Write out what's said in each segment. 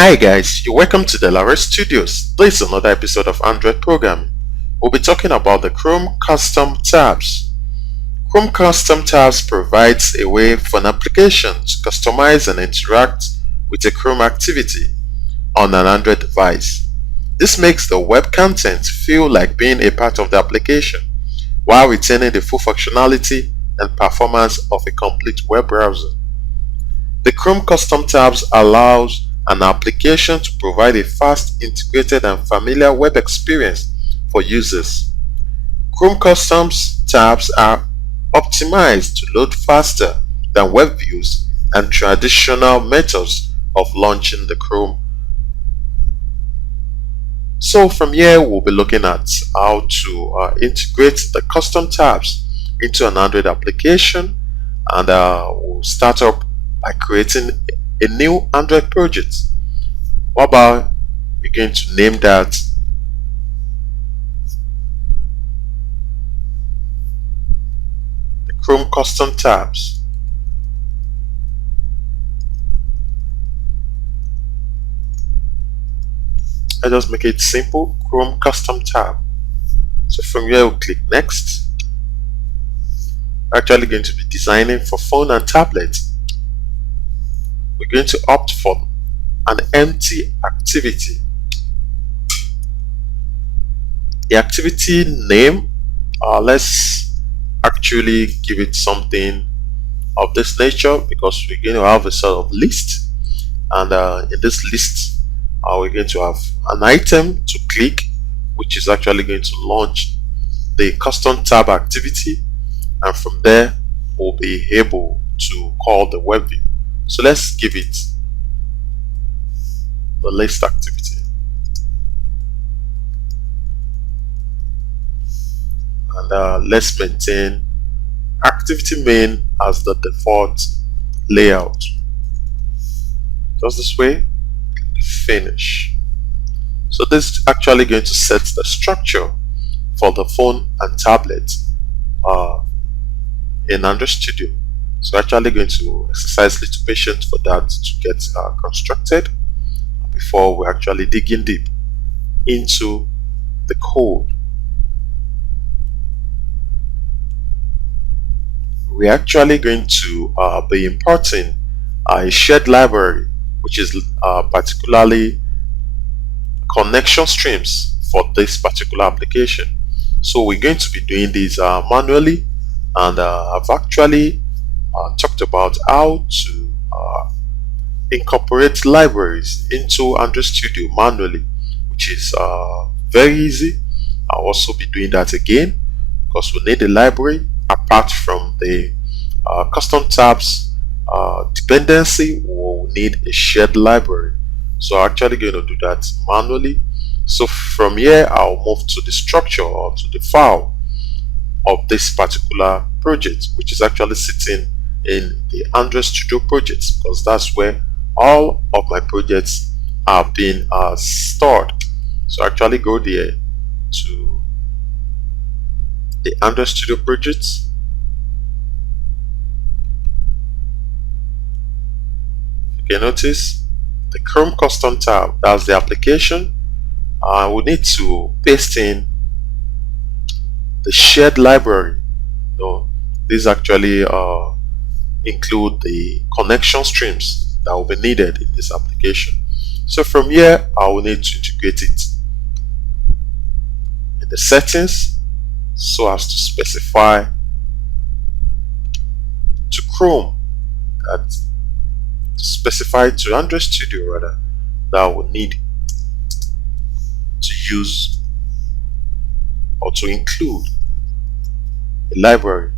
Hi guys, you're welcome to the Lares Studios. This is another episode of Android Programming. We'll be talking about the Chrome Custom Tabs. Chrome Custom Tabs provides a way for an application to customize and interact with a Chrome activity on an Android device. This makes the web content feel like being a part of the application while retaining the full functionality and performance of a complete web browser. The Chrome Custom Tabs allows an application to provide a fast, integrated, and familiar web experience for users. Chrome Customs tabs are optimized to load faster than web views and traditional methods of launching the Chrome. So from here we'll be looking at how to integrate the custom tabs into an Android application, and we'll start up by creating a new Android project. What about we're going to name that the Chrome Custom Tabs. I just make it simple, Chrome Custom Tab. So from here we'll click next. We're actually going to be designing for phone and tablet. We're going to opt for an empty activity. The activity name, let's actually give it something of this nature because we're going to have a sort of list, and in this list we're going to have an item to click, which is actually going to launch the custom tab activity, and from there we'll be able to call the web view. So let's give it the list activity, and let's maintain activity main as the default layout. Just this way, finish. So this is actually going to set the structure for the phone and tablet in Android Studio. So actually going to exercise little patience for that to get constructed before we actually dig in deep into the code. We're actually going to be importing a shared library, which is particularly connection streams for this particular application. So we're going to be doing this manually, and I've actually talked about how to incorporate libraries into Android Studio manually, which is very easy. I'll also be doing that again because we need a library apart from the custom tabs dependency. We'll need a shared library, so I'm actually going to do that manually. So from here I'll move to the structure or to the file of this particular project, which is actually sitting in the Android Studio projects, because that's where all of my projects are being stored. So actually go there to the Android Studio projects. You can notice the Chrome Custom tab, that's the application. We need to paste in the shared library. So this actually include the connection streams that will be needed in this application. So from here I will need to integrate it in the settings so as to specify to Chrome, that specify to Android Studio rather, that I will need to use or to include a library.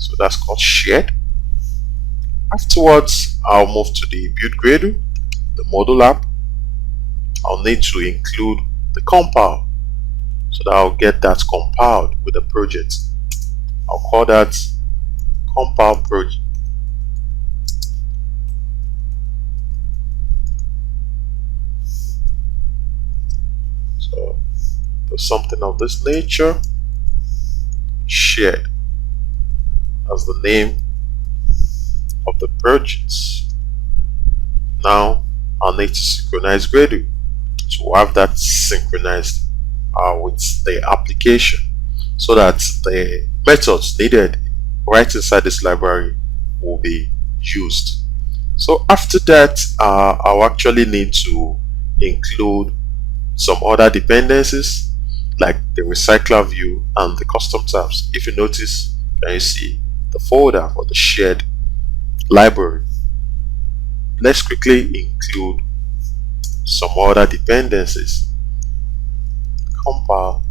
So that's called shared. Afterwards I'll move to the build Gradle, the module app. I'll need to include the compile so that I'll get that compiled with the project. I'll call that compile project. So there's something of this nature. Shared as the name of the project. Now I'll need to synchronize Gradle to have that synchronized with the application so that the methods needed right inside this library will be used. So after that, I'll actually need to include some other dependencies like the recycler view and the custom tabs. If you notice, can you see the folder for the shared library? Let's quickly include some other dependencies. Compile,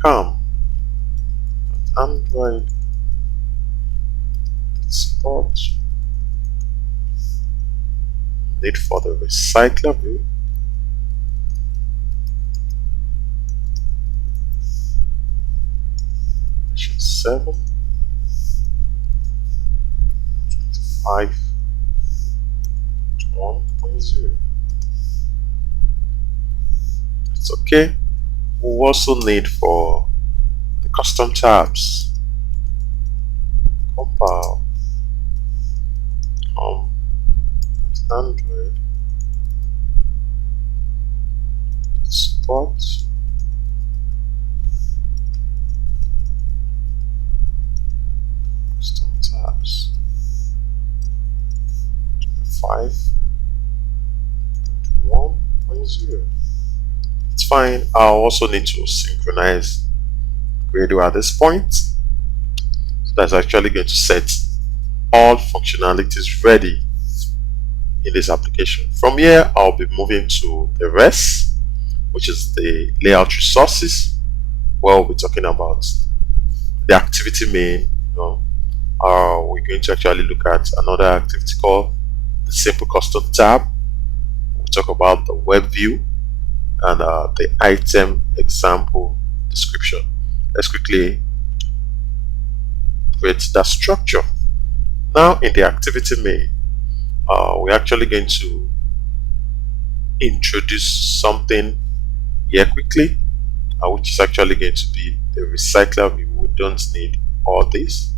CAM, Android, support, need for the recycler view, version 7, 5, 1.0. It's okay. We'll also need for the custom tabs. Compile, Android, support, custom tabs, 5.1.0. It's fine. I'll also need to synchronize Gradle at this point. So that's actually going to set all functionalities ready in this application. From here, I'll be moving to the rest, which is the layout resources, where we'll be talking about the activity main. We're going to actually look at another activity called the simple custom tab. We'll talk about the web view and the item example description. Let's quickly create that structure. Now in the activity main, we're actually going to introduce something here quickly, which is actually going to be the recycler view. We don't need all this.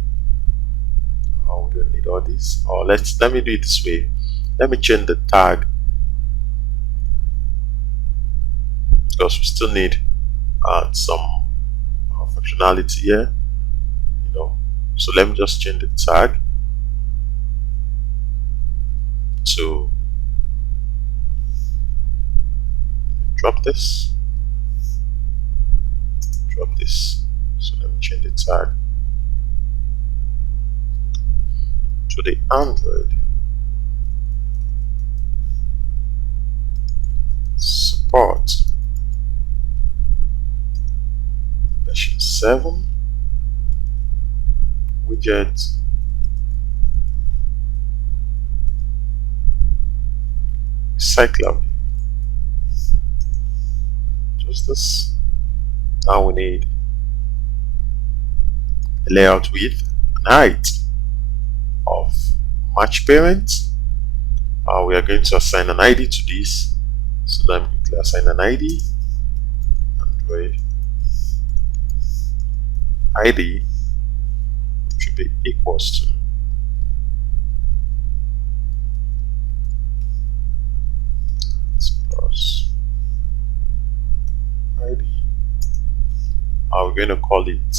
We don't need all this. Or let me do it this way. Let me change the tag because we still need some functionality here. So let me just change the tag to drop this. So let me change the tag to the Android support version 7 widget recycler. Just this. Now we need a layout width and height of match parent. We are going to assign an ID to this. So let me quickly assign an ID. Android ID should be equals to plus ID. We're going to call it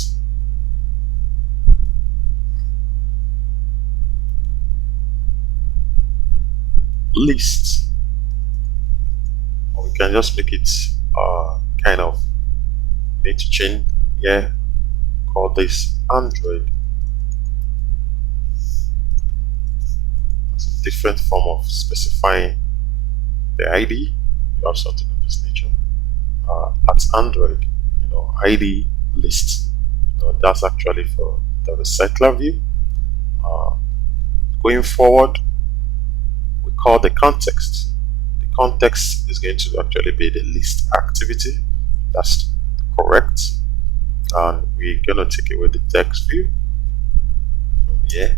list, or we can just make it kind of need to change here, call this Android. It's a different form of specifying the ID. You have something of this nature at Android, ID list. That's actually for the recycler view. Going forward, we call the context. The context is going to actually be the list activity. That's correct. And we're going to take away the text view from here.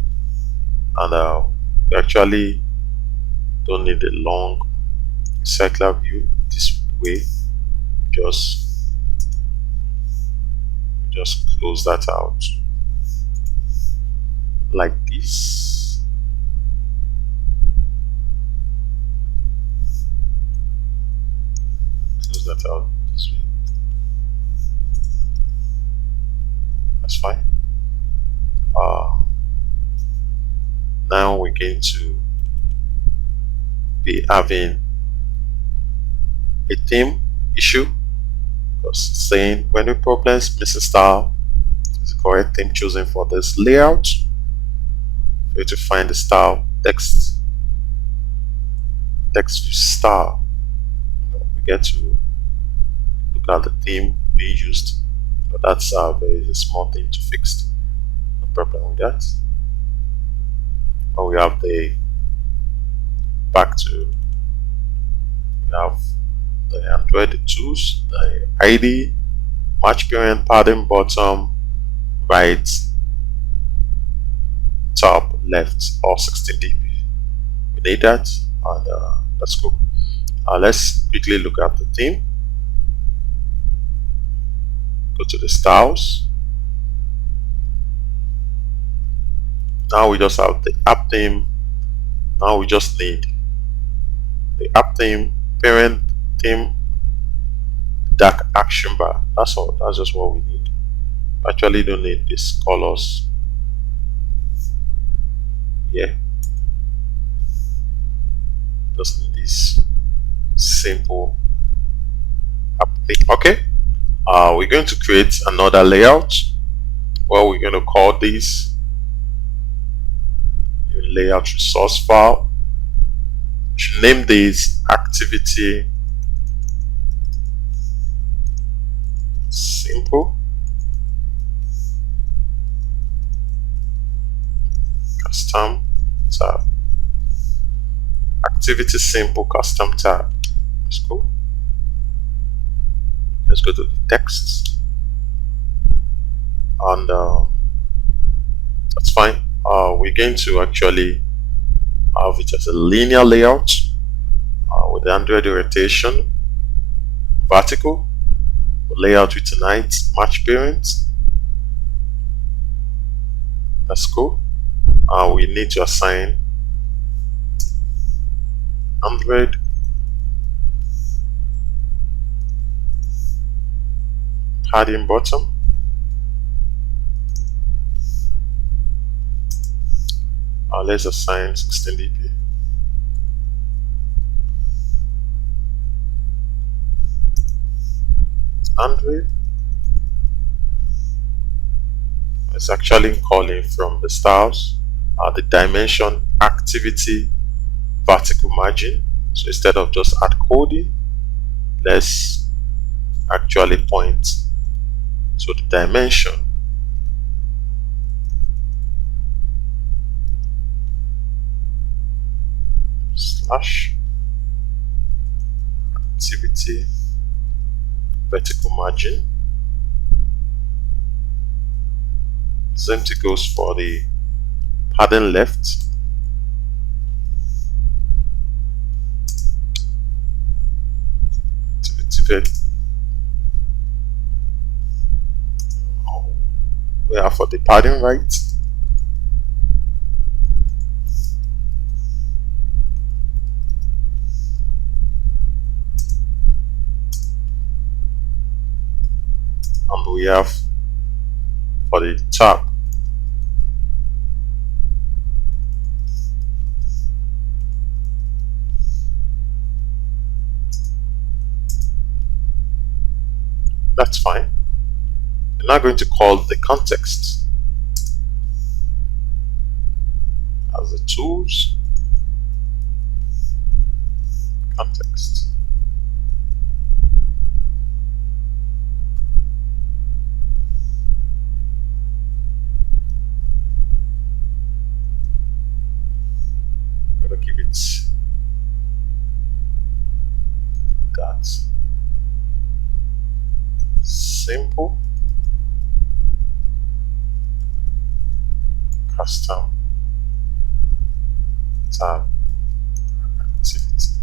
And we actually don't need a long recycler view this way. Just close that out like this. it out this way. That's fine. Now we're going to be having a theme issue because it's saying when the problems missing style is the correct theme chosen for this layout. For you to find the style text view style, we get to look at the theme being used. But that's a very small thing to fix. No problem with that. But we have the we have the Android tools, the ID, match parent, padding bottom, right, top, left, or 16 dp. We need that, and that's cool. Let's quickly look at the theme. Go to the styles. Now we just have the app theme. Now we just need the app theme, parent theme, dark action bar. That's all. That's just what we need. Actually, don't need these colors. Yeah. Just need this simple app theme. Okay. We're going to create another layout. Well, we're going to call this layout resource file. We should name this activity simple custom tab. Activity simple custom tab. That's cool. Let's go to the text, and that's fine. We're going to actually have it as a linear layout with the Android orientation, vertical, layout with tonight, match parents. That's cool. We need to assign Android padding bottom. Let's assign 16 dp. Android. It's actually calling from the styles the dimension activity vertical margin. So instead of just add coding, let's actually point to the dimension. Slash activity vertical margin. Same thing goes for the padding left. We are for the padding right. And we have for the top. That's fine. We're now going to call the context as the tools context. I'm going to give it that simple custom tab activity.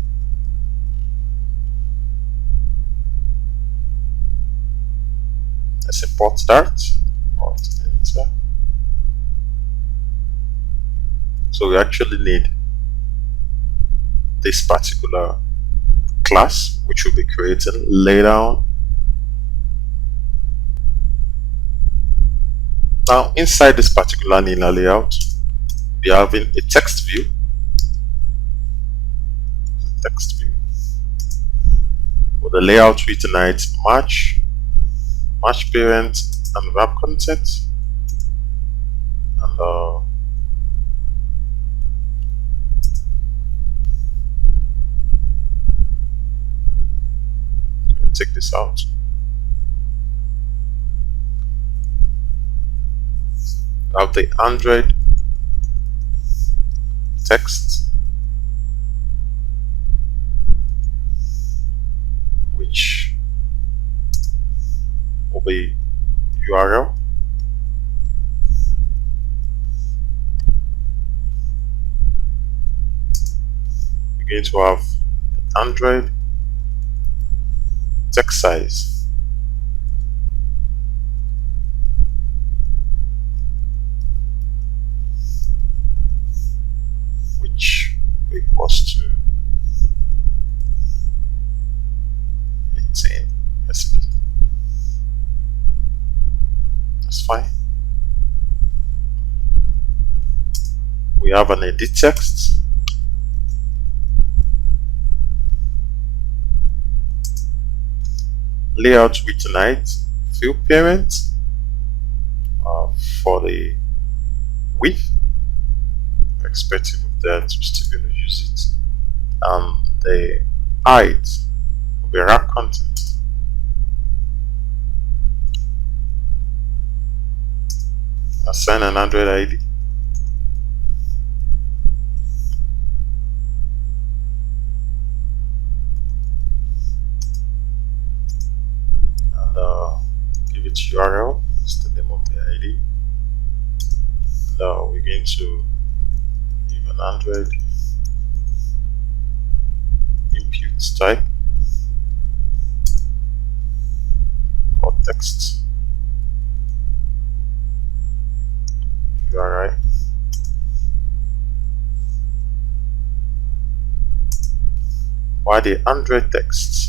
Let's import that. Enter. So we actually need this particular class which we'll be creating later on. Now inside this particular linear layout, we are having a text view. With the layout we tonight match parent and wrap content, and take this out. I have the Android text, which will be URL. We're going to have the Android text size, which equals to 18 SP. That's fine. We have an edit text. Layout with tonight, fill parent for the width, irrespective of that, we're still going to use it. The height will be wrap content. Assign an Android ID. Give it URL, it's the name of the ID. Now we're going to give an Android input type or text URI. While the Android text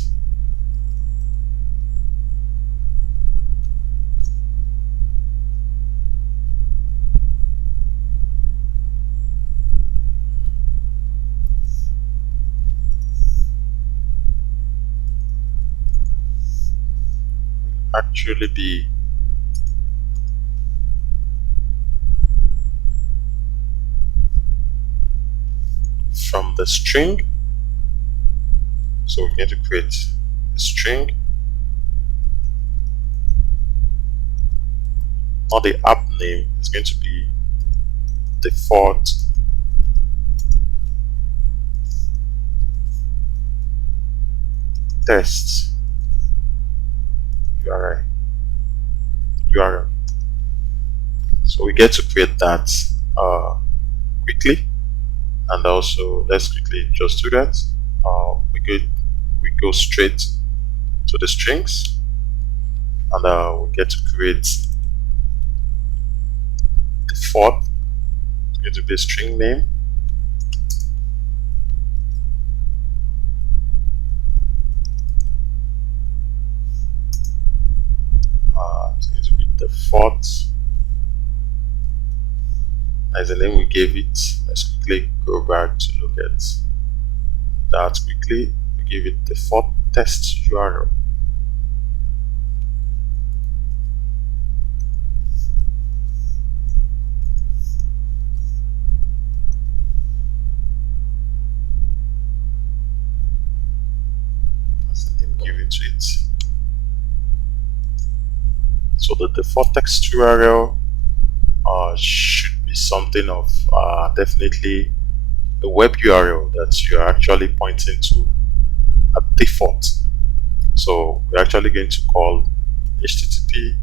actually be from the string. So we're going to create a string, or the app name is going to be default test URL. So we get to create that quickly, and also let's quickly just do that. We go straight to the strings, and we get to create default. It's going to be a string name. It's going to be default as the name we gave it. Let's quickly go back to look at that quickly. We give it default test URL. That's the name given to it. So the default text URL should be something of definitely a web URL that you're actually pointing to at default. So we're actually going to call HTTP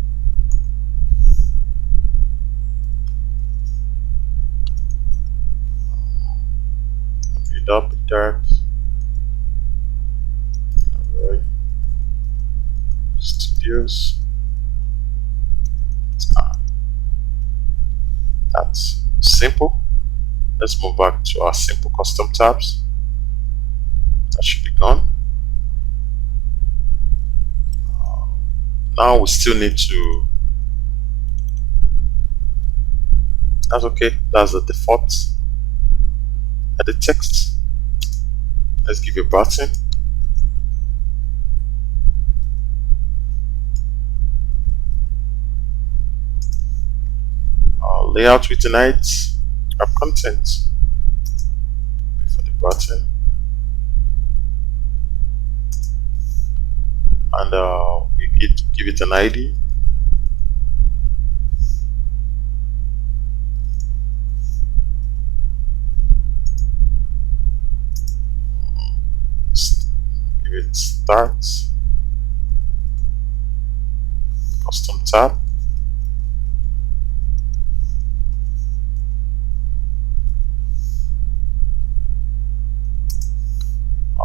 studios. That's simple. Let's move back to our simple custom tabs. That should be gone. Now we still need to, that's okay, that's the default edit text. Let's give a button. Layout with tonight, app content for the button, and we give it an ID. Give it start, custom tab.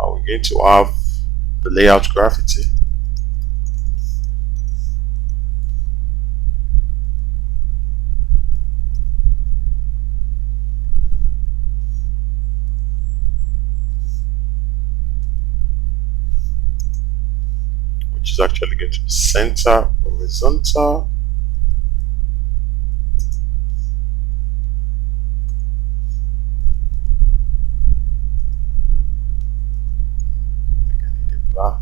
We're going to have the layout graffiti. Which is actually going to be center horizontal. I think I need a bar.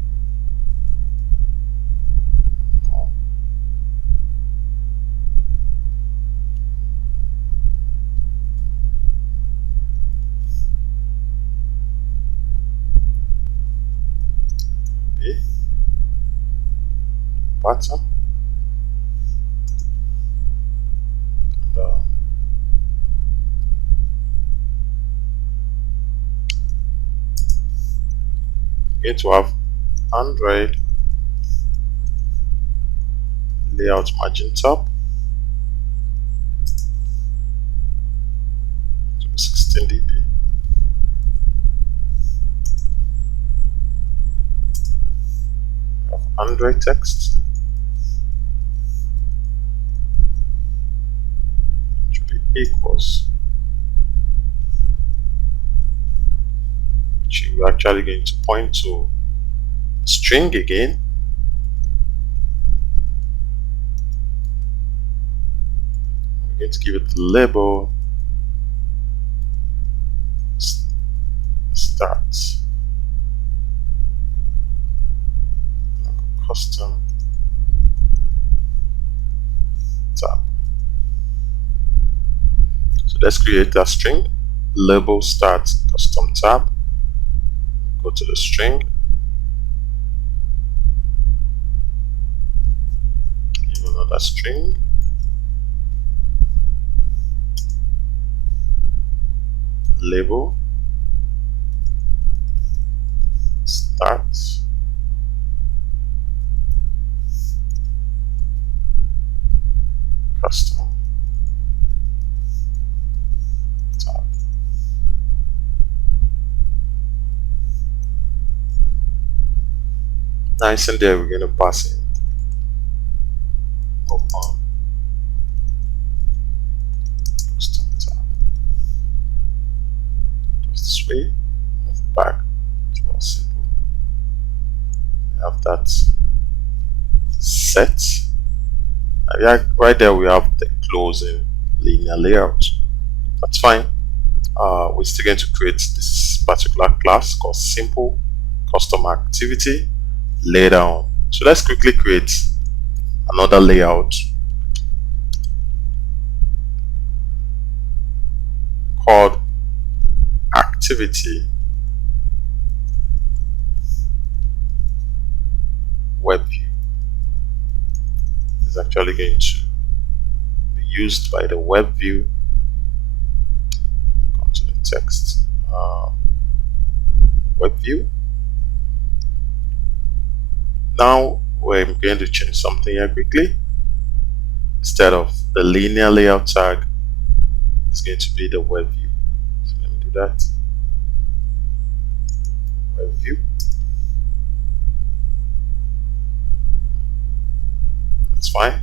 No. B. Button. And, going to have Android layout margin top to be 16 dB. We have Android text, which will be equals, which we're actually going to point to string again. We're going to give it the label start, custom tab. So let's create a string, label start custom tab. Go to the string, give another string, label start custom tab. Nice, and there we're going to pass in open custom tab. Just this way, move back to our simple. We have that set. And right there we have the closing linear layout. That's fine. We're still going to create this particular class called simple custom activity later on. So let's quickly create another layout called activity web view. It's actually going to be used by the web view. Come to the text, web view. Now we're going to change something here quickly. Instead of the linear layout tag, it's going to be the web view. So let me do that. Web view. That's fine.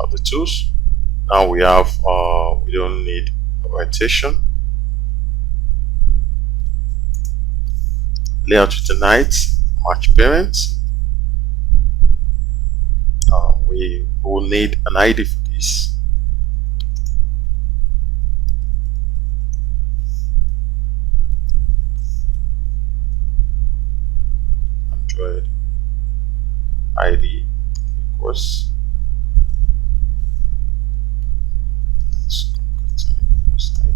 Have the tools. Now we have we don't need orientation. Layout with tonight, match parent. we will need an ID for this. Android ID equals, let's continue first ID.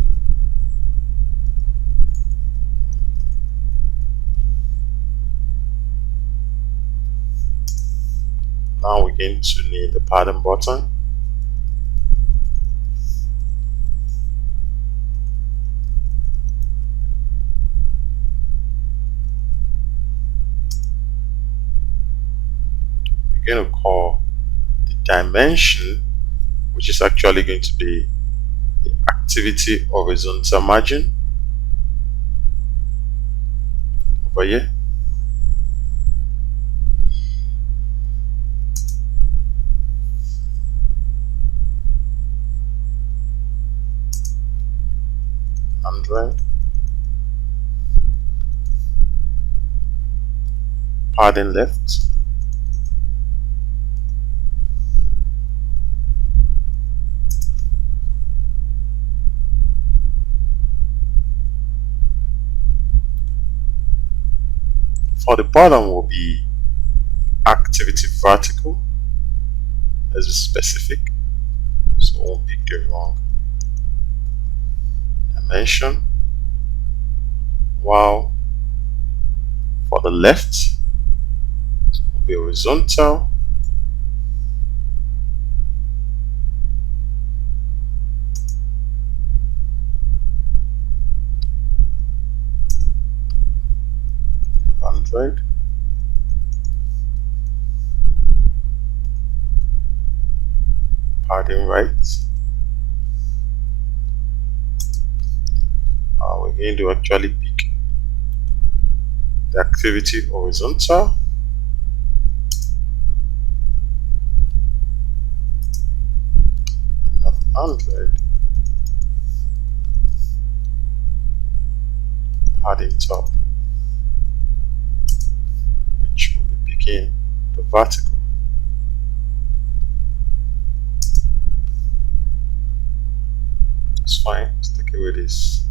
Now we're going to need the pattern button. We're going to call the dimension, which is actually going to be the activity horizontal margin over here. Android padding left. For the bottom will be activity vertical. Let's be specific, so we won't pick the wrong dimension. While for the left will be horizontal. Android padding right. We're going to actually pick the activity horizontal. We have Android padding top, which will be picking the vertical. It's fine. Let's take away this.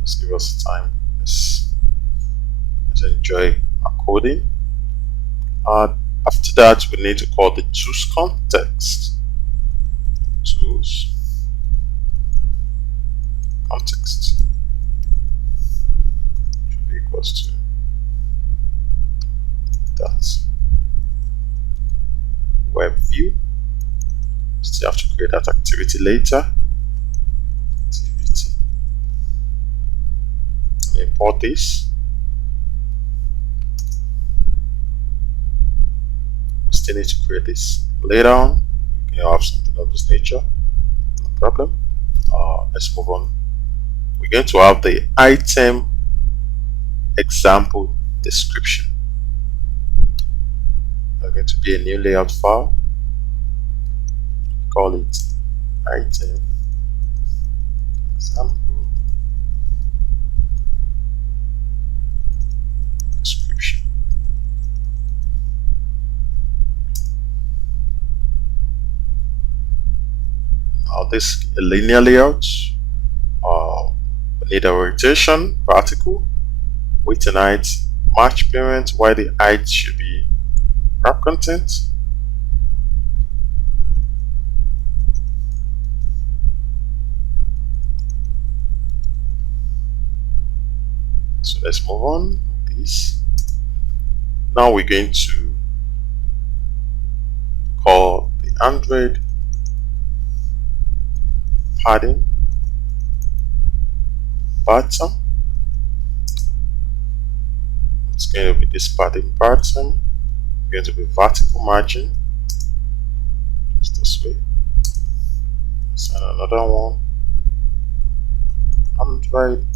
Just give us time. Let's enjoy our coding. After that, we need to call the tools context. Tools context should be equals to that web view. Still have to create that activity later. Activity. Let me import this. We still need to create this later on. You can have something of this nature, no problem. Let's move on. We're going to have the item example description. There's going to be a new layout file. Call it item example description. Now this is a linear layout. We need a rotation, vertical, width and height, match parent, while the height should be wrap content. So let's move on with this. Now we're going to call the Android padding bottom. It's going to be this padding bottom. Going to be vertical margin, just this way. Let's add another one. Android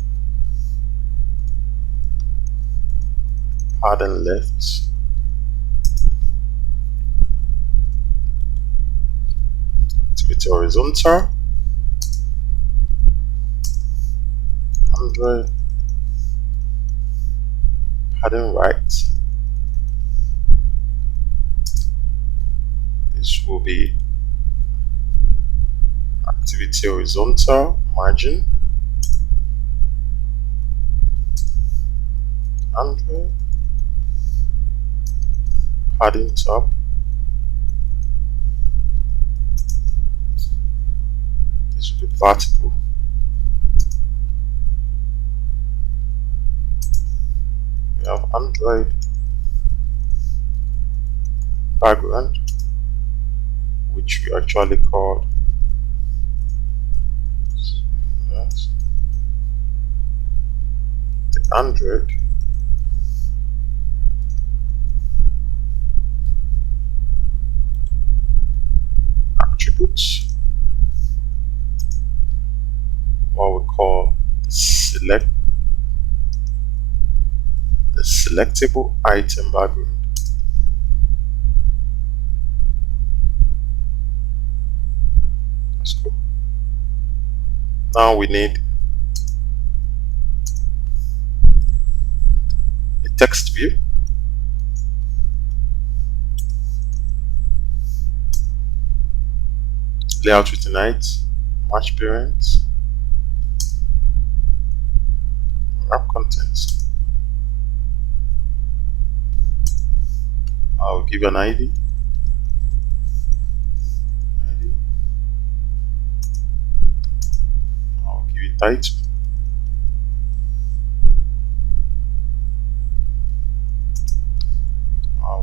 padding left. Activity horizontal. Android padding right. will be activity horizontal margin 100, padding top, this will be vertical. We have Android background, which we actually called the Android attributes, what we call the selectable item background. That's cool. Now we need a text view. Layout with height, match parents, wrap contents. I'll give an ID. I'll give it title.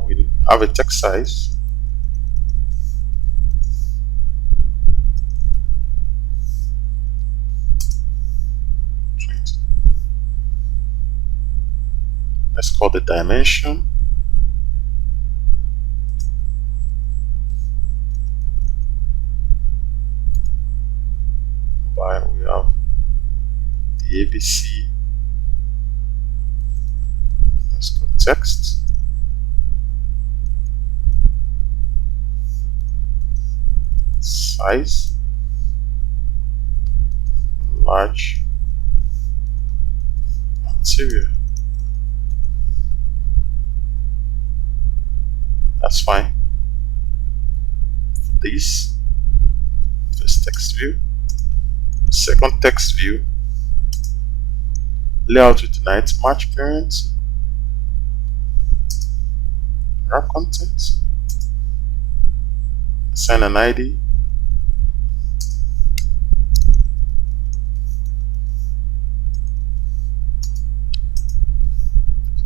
We have a text size. Let's call the dimension by we have the ABC. Let's go text. Size large material. That's fine. For this first text view, second text view, layout with height, match parents, wrap content, assign an ID,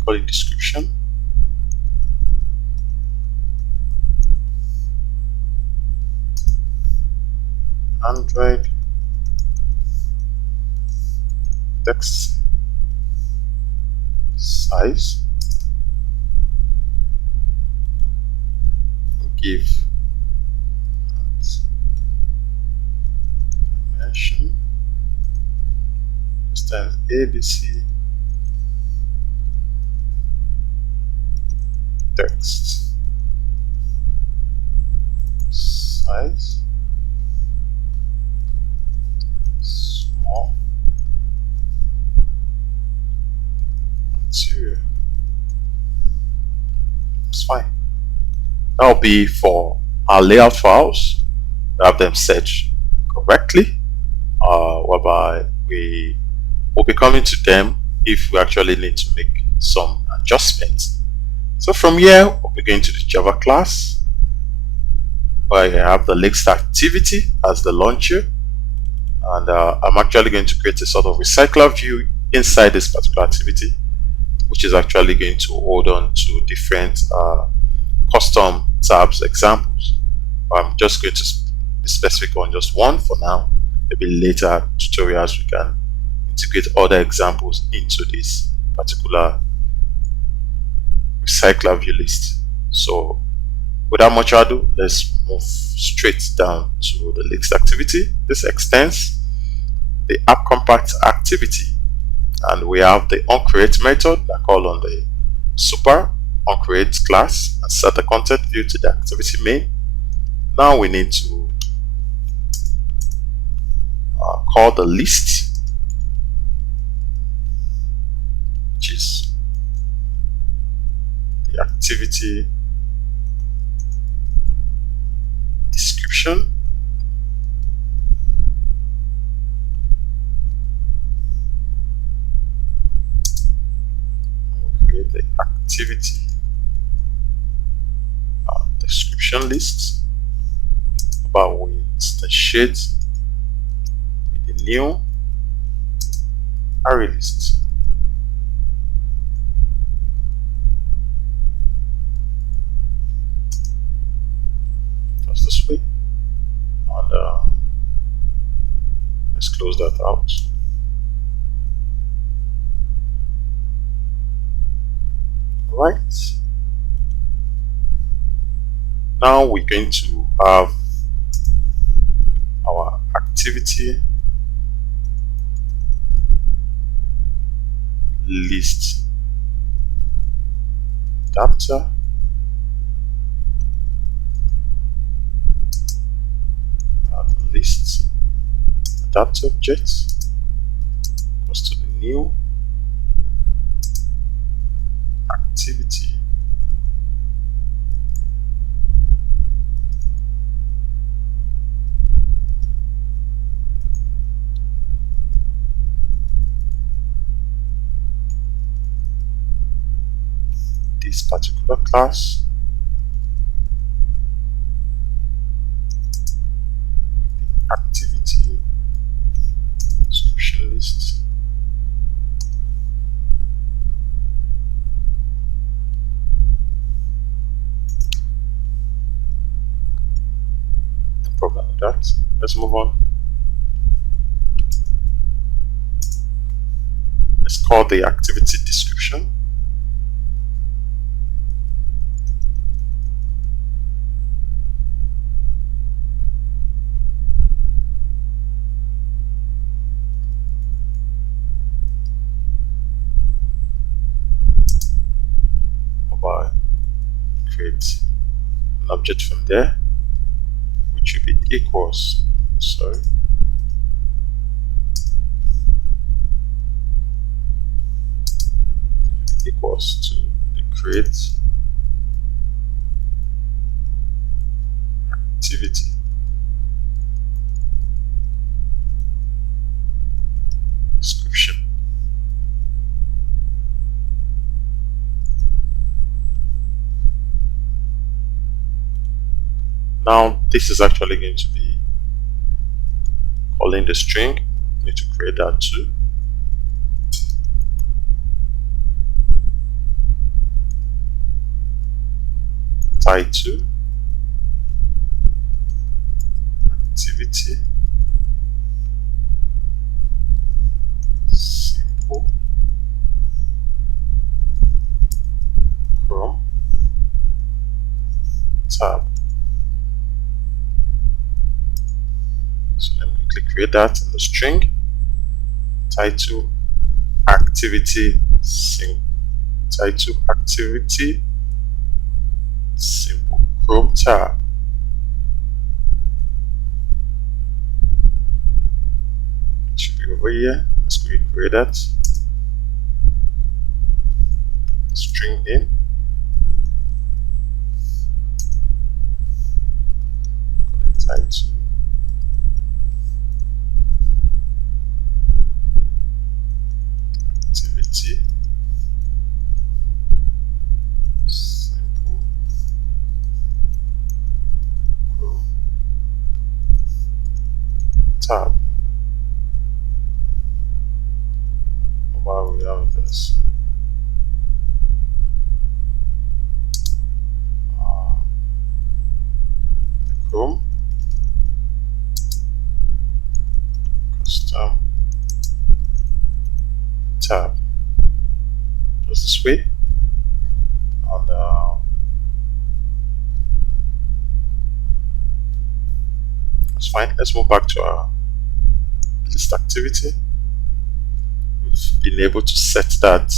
call it description, Android text size, give dimension, stands ABC text size small material. It's fine. That'll be for our layout files. We have them set correctly, whereby we will be coming to them if we actually need to make some adjustments. So from here, we'll be going to the Java class, where I have the next activity as the launcher, and I'm actually going to create a sort of recycler view inside this particular activity, which is actually going to hold on to different custom tabs examples. I'm just going to be specific on just one for now. Maybe later tutorials we can integrate other examples into this particular recycler view list. So without much ado, let's move straight down to the next activity. This extends the app compact activity, and we have the onCreate method that call on the super onCreate class and set the content view to the activity main. Now we need to call the list, which is the activity description. We'll create the activity description list. But we instantiate with the new array list. Just this way. And let's close that out. Right. Now we're going to have our activity list adapter. The list adapter object goes to the new activity this particular class activity description list. No problem with that. Let's move on. Let's call the activity description. Create an object from there, which will be equals, equals to the create activity description. Now this is actually going to be calling the string. We need to create that too. Tie to activity simple Chrome tab. So let me quickly create that in the string. Title activity title activity simple Chrome tab. It should be over here. Let's quickly create that. String name. Title activity simple Chrome tab. While we have this the Chrome custom tab, just this way. And that's fine. Let's move back to our list activity. We've been able to set that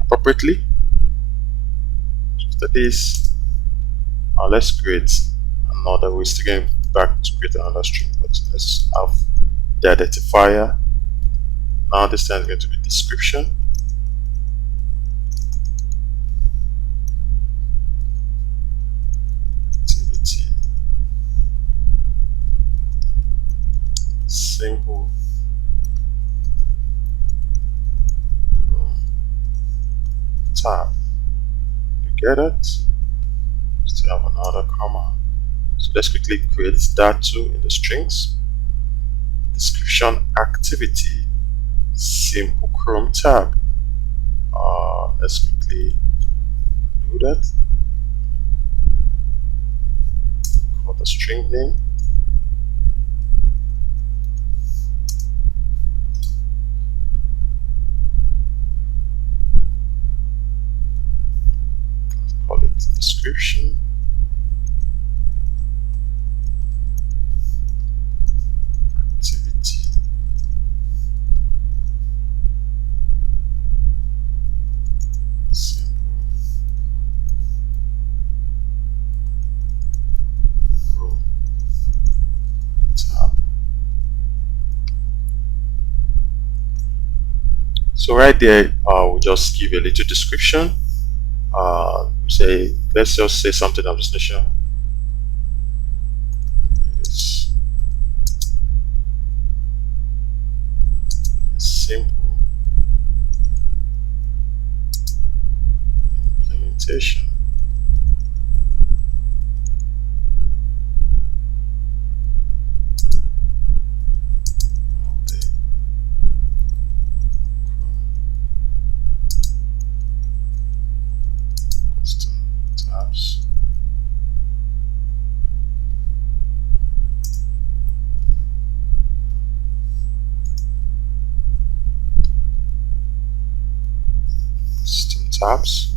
appropriately. After this, now let's create another. We're still going back to create another string, but let's have the identifier. Now this time is going to be description. Activity tab. You get it? Still have another comma. So let's quickly create that too in the strings. Description activity, simple Chrome tab. Let's quickly do that. For the string name, let's call it description. Activity. Simple Chrome tab. So right there, we'll just give a little description. Let's just say something of this nature. It is a simple implementation of the custom tabs. Custom tabs.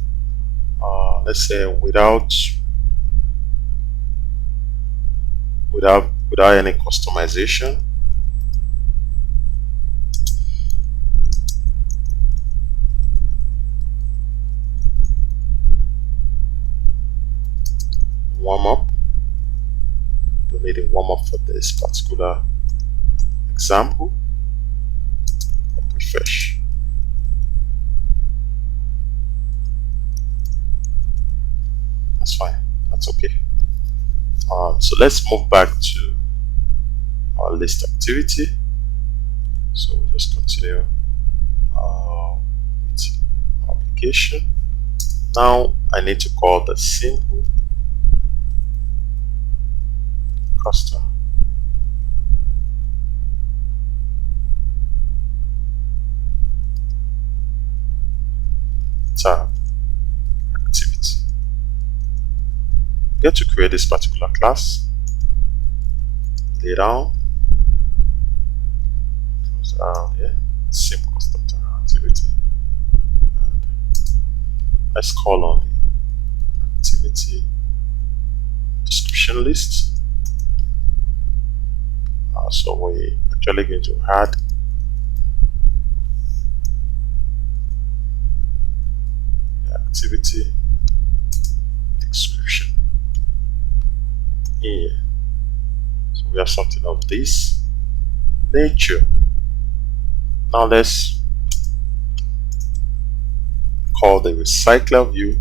Let's say without any customization. Warm up. Don't need a warm up for this particular example. Refresh. That's fine. That's okay. So let's move back to our list activity. So we just continue with application. Now I need to call the simple custom tab activity. Get to create this particular class. Lay down. Close down here. Simple custom tab activity. And let's call on the activity description list. So we're actually going to add the activity description here. So we have something of this nature. Now let's call the recycler view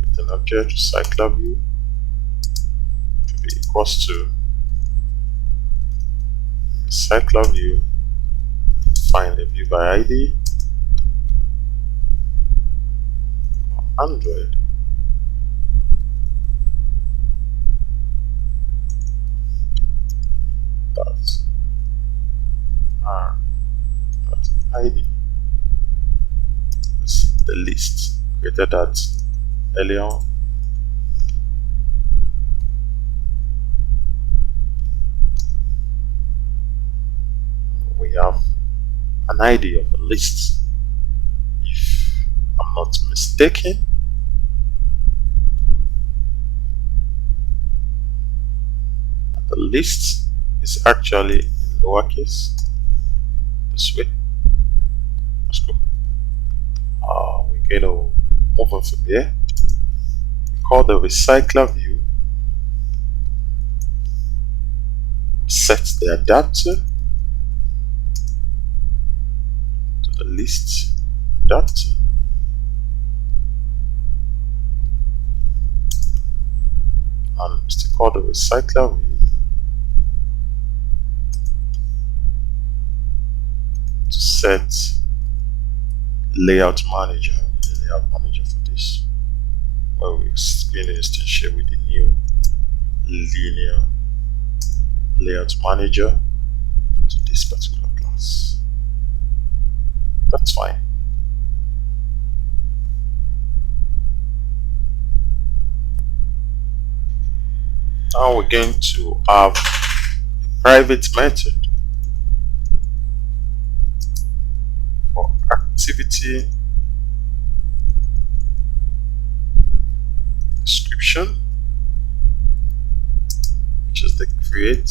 with an object recycler view, which will be equals to recycler view, find the view by ID, Android, dot r dot ID. It's the list created that earlier on. We have an ID of a list. If I'm not mistaken, the list is actually in lowercase this way. Let's go. We're going to move on from here. We call the recycler view, set the adapter to the list adapter. and still call the recycler view to set layout manager. Layout manager for this, where we screen the instantiate with the new linear layout manager to this particular class. That's fine. Now we're going to have a private method for activity description, which is the create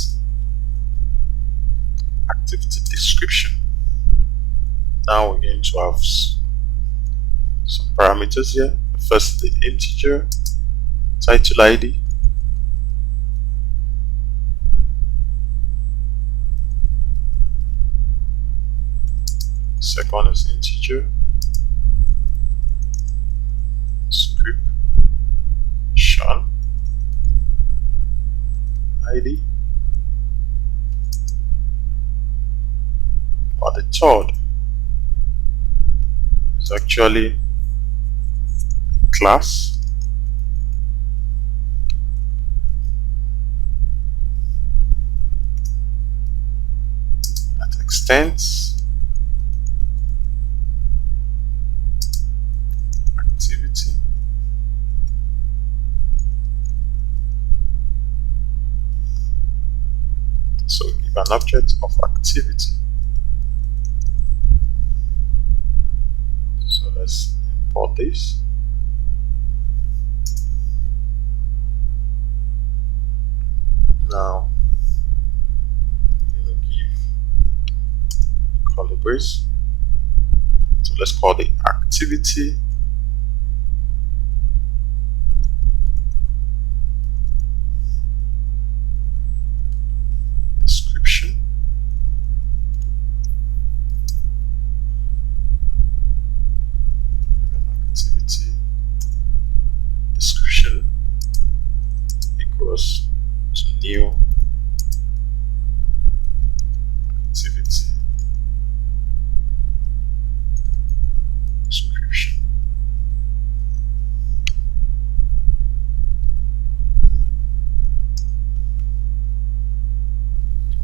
activity description. Now we're going to have some parameters here. First, the integer title ID. Second is integer description ID. But the third is actually a class that extends activity so give an object of activity. So let's import this. Now I'm going to give curly brace. So let's call the activity description. Activity description equals to new activity description.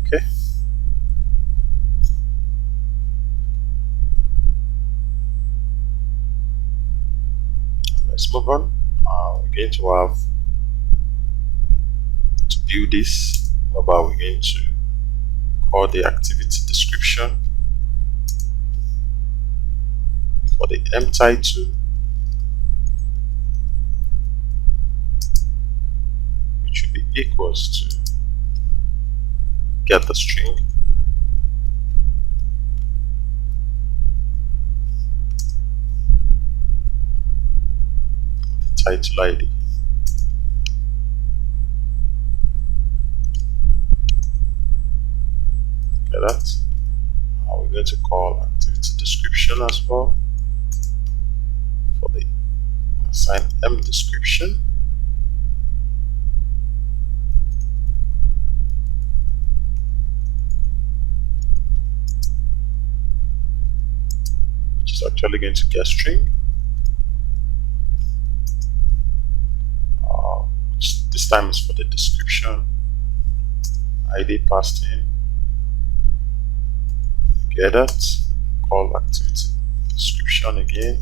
Okay. Let's move on. We're going to have to build this, whereby we're going to call the activity description for the M title, which will be equals to get the string title ID. Okay, that. We're going to call activity description as well for the assign M description. Which is actually going to get string. This time is for the description ID passed in. Get that. Call activity description again.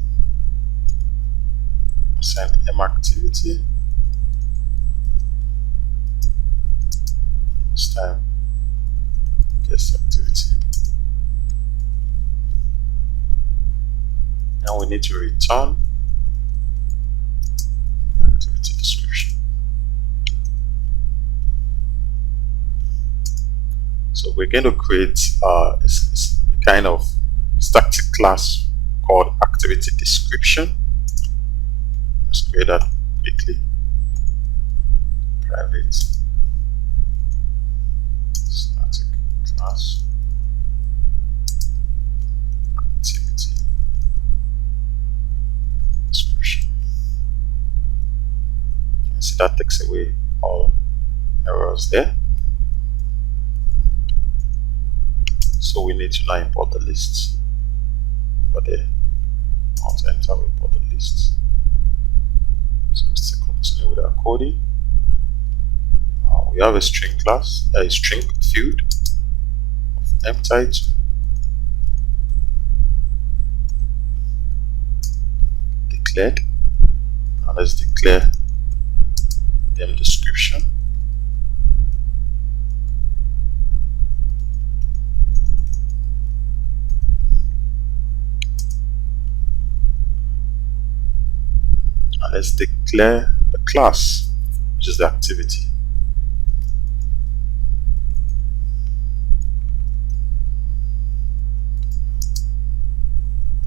Assign M activity. This time guest activity. Now we need to return the activity description. So we're going to create a kind of static class called activity description. Let's create that quickly. Private static class activity description. You can see that takes away all errors there. So we need to now import the lists over there. I'll enter, we import the lists. So let's continue with our coding. We have a string class, a string field of mtitle. Declared. Now let's declare them description. And let's declare the class, which is the activity.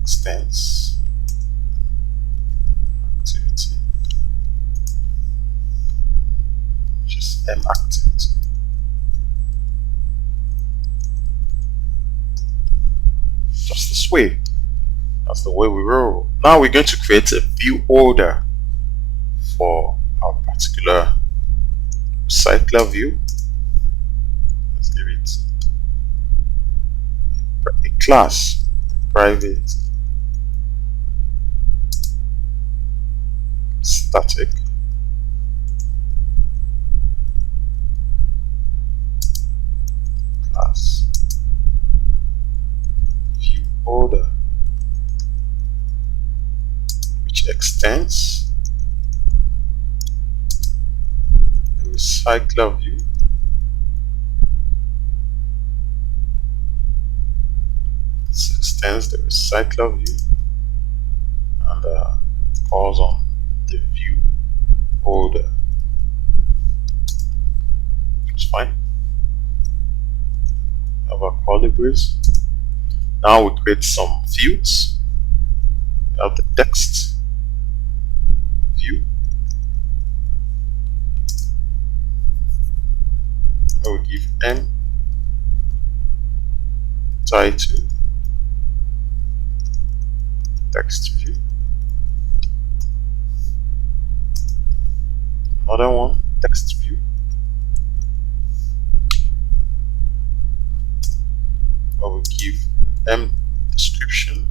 Extends activity, which is mActivity. Just this way. That's the way we roll. Now we're going to create a view order for our particular recycler view. Let's give it a class, a private static class view order, which extends the recycler view extends the recycler view and calls on the view order. It's fine. Have our curly brace. Now we create some fields. We have the text view. I will give m title text view. Another one, text view. I will give m description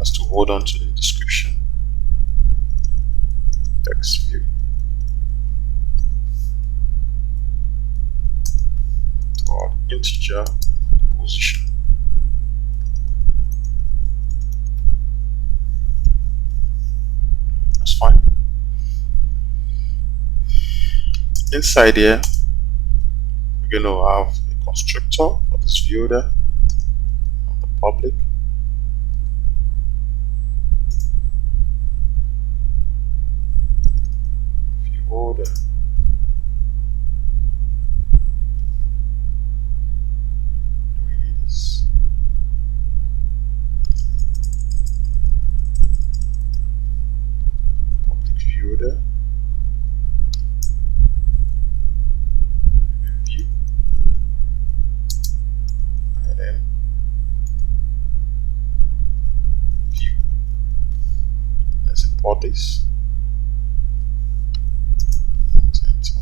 as to hold on to the description. Text view. To our integer position. That's fine. Inside here, we're going to have a constructor for this view order of the public. View order. Do we need this? Public view order. Import this. Enter.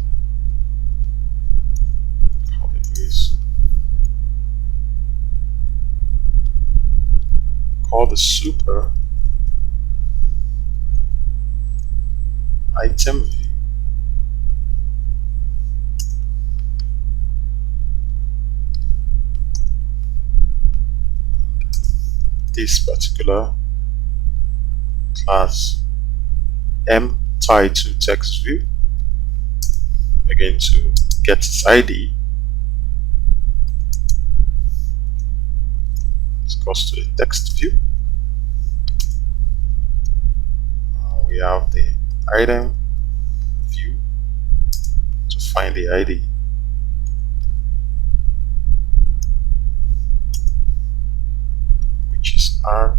Curly brace. Call the super item view. This particular class mtitle text view. We're going to get its ID. It goes to the text view. We have the item view to find the ID. Which is our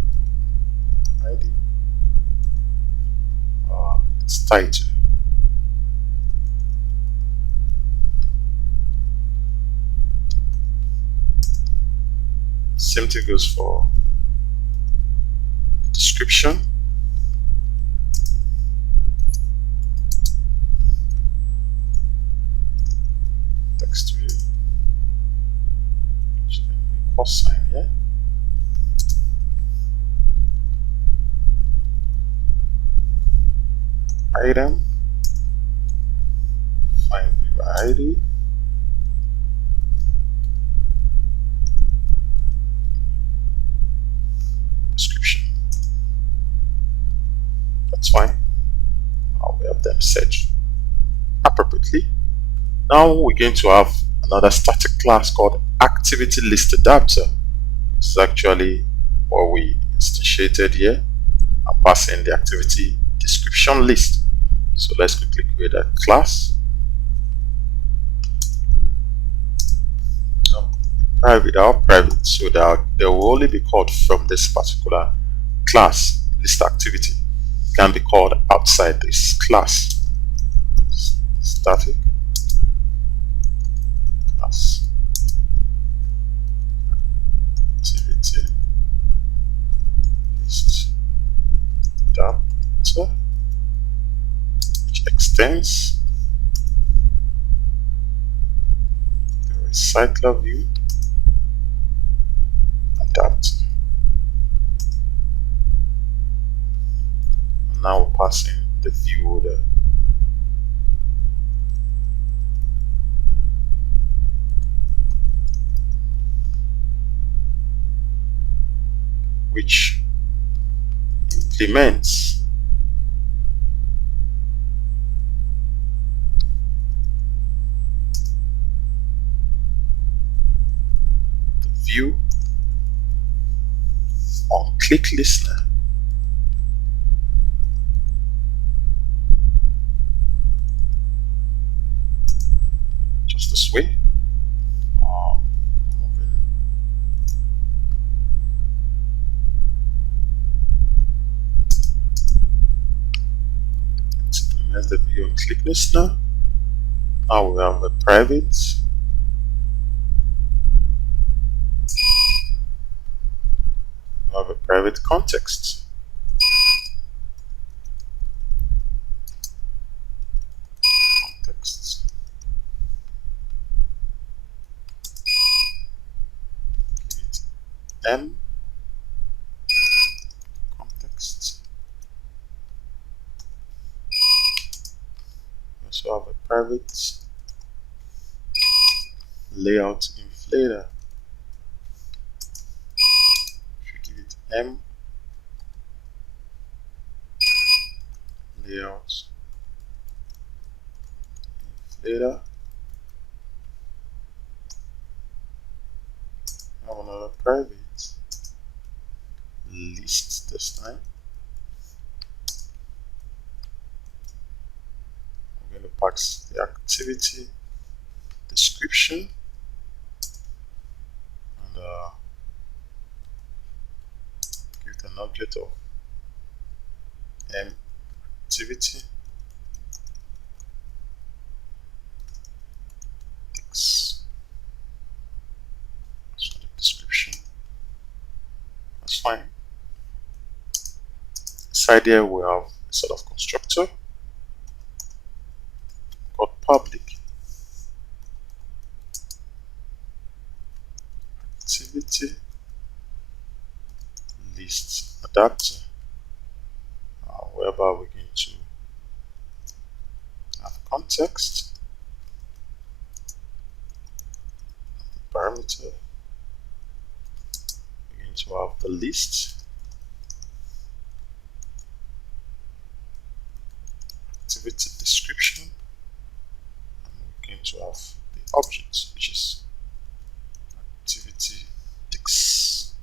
ID. Its title. Same thing goes for the description. item, find view ID, description. That's fine. Now we have them set appropriately. Now we're going to have another static class called activity list adapter. This is actually what we instantiated here. I'm passing the activity description list. So let's quickly create a class. Private or private, so that they will only be called from this particular class. List activity can be called outside this class. Static class activity list adapter, which extends the recycler view adapter. And now we're passing the view order. Which implements the view on click listener. Just this way. Moving. It implements the view on click listener. Now we have a private. We have a private context. Context. M context. We also have a private layout inflator. If you give it M layout inflator, I have another private list this time. I'm going to pass the activity description and give it an object of M activity text. So the description. That's fine. Inside here we have a sort of constructor called public activity list adapter, whereby we're going to have context, the parameter, we're going to have the list, activity description, and we're going to have the object, which is activity text.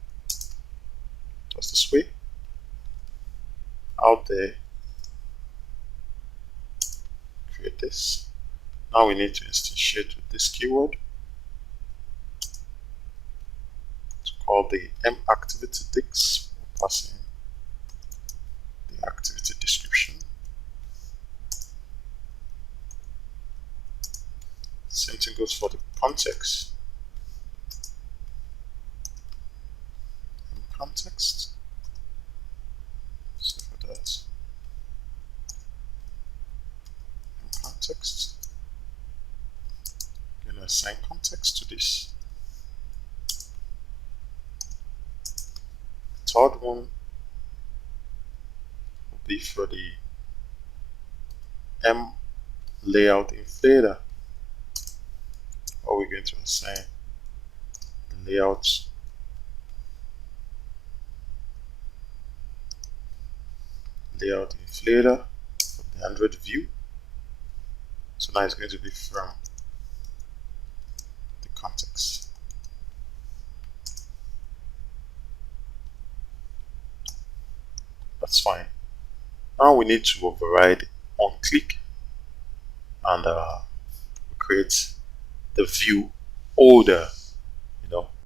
Just this way. Out there, create this. Now we need to instantiate with this keyword to call the M activity text. We're passing the activity description. Same thing goes for the context. M context. So for that, M context. I'm going to assign context to this. The third one will be for the M layout inflator. Or we're going to assign the layout inflator from the Android view. So now it's going to be from the context. That's fine. Now we need to override on click and create the view order.